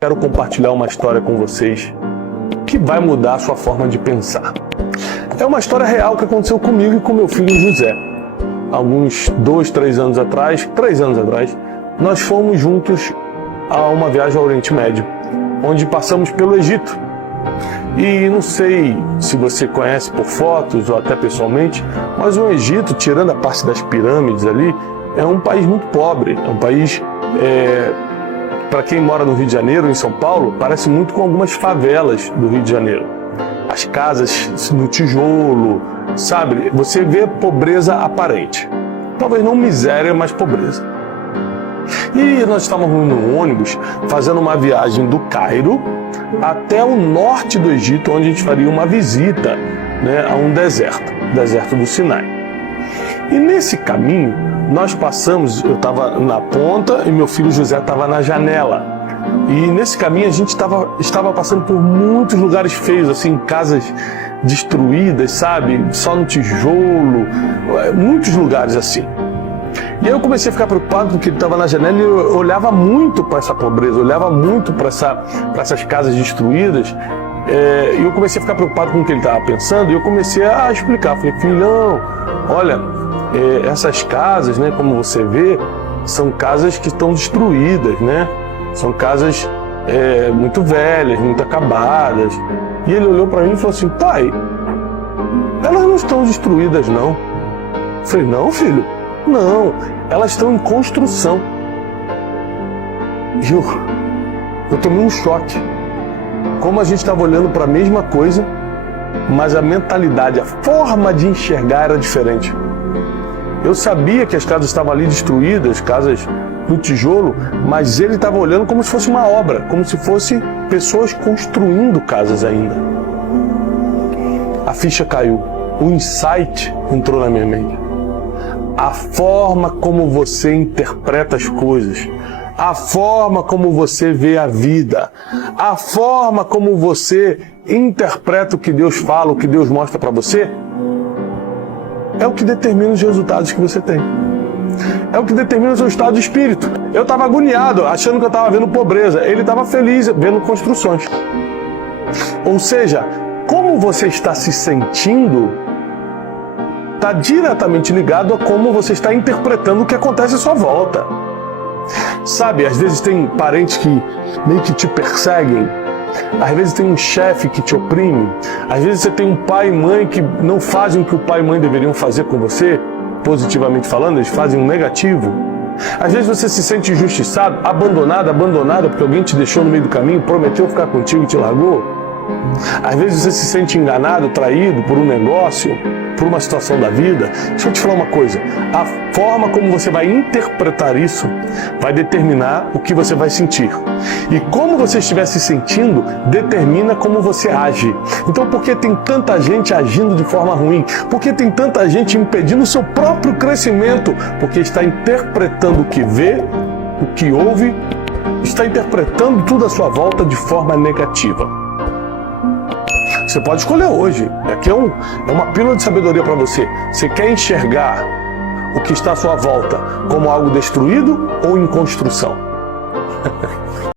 Quero compartilhar uma história com vocês que vai mudar a sua forma de pensar. É uma história real que aconteceu comigo e com meu filho José. Alguns 3 anos atrás, nós fomos juntos a uma viagem ao Oriente Médio, onde passamos pelo Egito. E não sei se você conhece por fotos ou até pessoalmente, mas o Egito, tirando a parte das pirâmides ali, é um país muito pobre, é um país... Para quem mora no Rio de Janeiro, em São Paulo, parece muito com algumas favelas do Rio de Janeiro. As casas no tijolo, sabe? Você vê pobreza aparente. Talvez não miséria, mas pobreza. E nós estávamos no ônibus fazendo uma viagem do Cairo até o norte do Egito, onde a gente faria uma visita, a um deserto, o deserto do Sinai. E nesse caminho, nós passamos, eu estava na ponta e meu filho José estava na janela. E nesse caminho a gente estava passando por muitos lugares feios, assim, casas destruídas, sabe? Só no tijolo, muitos lugares assim. E aí eu comecei a ficar preocupado porque ele estava na janela e eu olhava muito para essa pobreza, olhava muito para essas casas destruídas. E eu comecei a ficar preocupado com o que ele estava pensando e eu comecei a explicar. Falei, filhão, olha, essas casas, como você vê, são casas que estão destruídas, São casas muito velhas, muito acabadas. E ele olhou para mim e falou assim, pai, elas não estão destruídas não. Eu falei, não, filho, não, elas estão em construção. E eu tomei um choque. Como a gente estava olhando para a mesma coisa, mas a mentalidade, a forma de enxergar era diferente. Eu sabia que as casas estavam ali destruídas, casas no tijolo, mas ele estava olhando como se fosse uma obra, como se fosse pessoas construindo casas ainda. A ficha caiu, o insight entrou na minha mente. A forma como você interpreta as coisas, a forma como você vê a vida, a forma como você interpreta o que Deus fala, o que Deus mostra para você, é o que determina os resultados que você tem. É o que determina o seu estado de espírito. Eu estava agoniado, achando que eu estava vendo pobreza. Ele estava feliz, vendo construções. Ou seja, como você está se sentindo está diretamente ligado a como você está interpretando o que acontece à sua volta. Sabe, às vezes tem parentes que meio que te perseguem. Às vezes tem um chefe que te oprime. Às vezes você tem um pai e mãe que não fazem o que o pai e mãe deveriam fazer com você, positivamente falando, eles fazem um negativo. Às vezes você se sente injustiçado, abandonada porque alguém te deixou no meio do caminho, prometeu ficar contigo e te largou. Às vezes você se sente enganado, traído por um negócio, por uma situação da vida. Deixa eu te falar uma coisa, a forma como você vai interpretar isso vai determinar o que você vai sentir. E como você estiver se sentindo, determina como você age. Então, por que tem tanta gente agindo de forma ruim? Por que tem tanta gente impedindo o seu próprio crescimento? Porque está interpretando o que vê, o que ouve, está interpretando tudo à sua volta de forma negativa. Você pode escolher hoje. Aqui é uma pílula de sabedoria para você. Você quer enxergar o que está à sua volta como algo destruído ou em construção?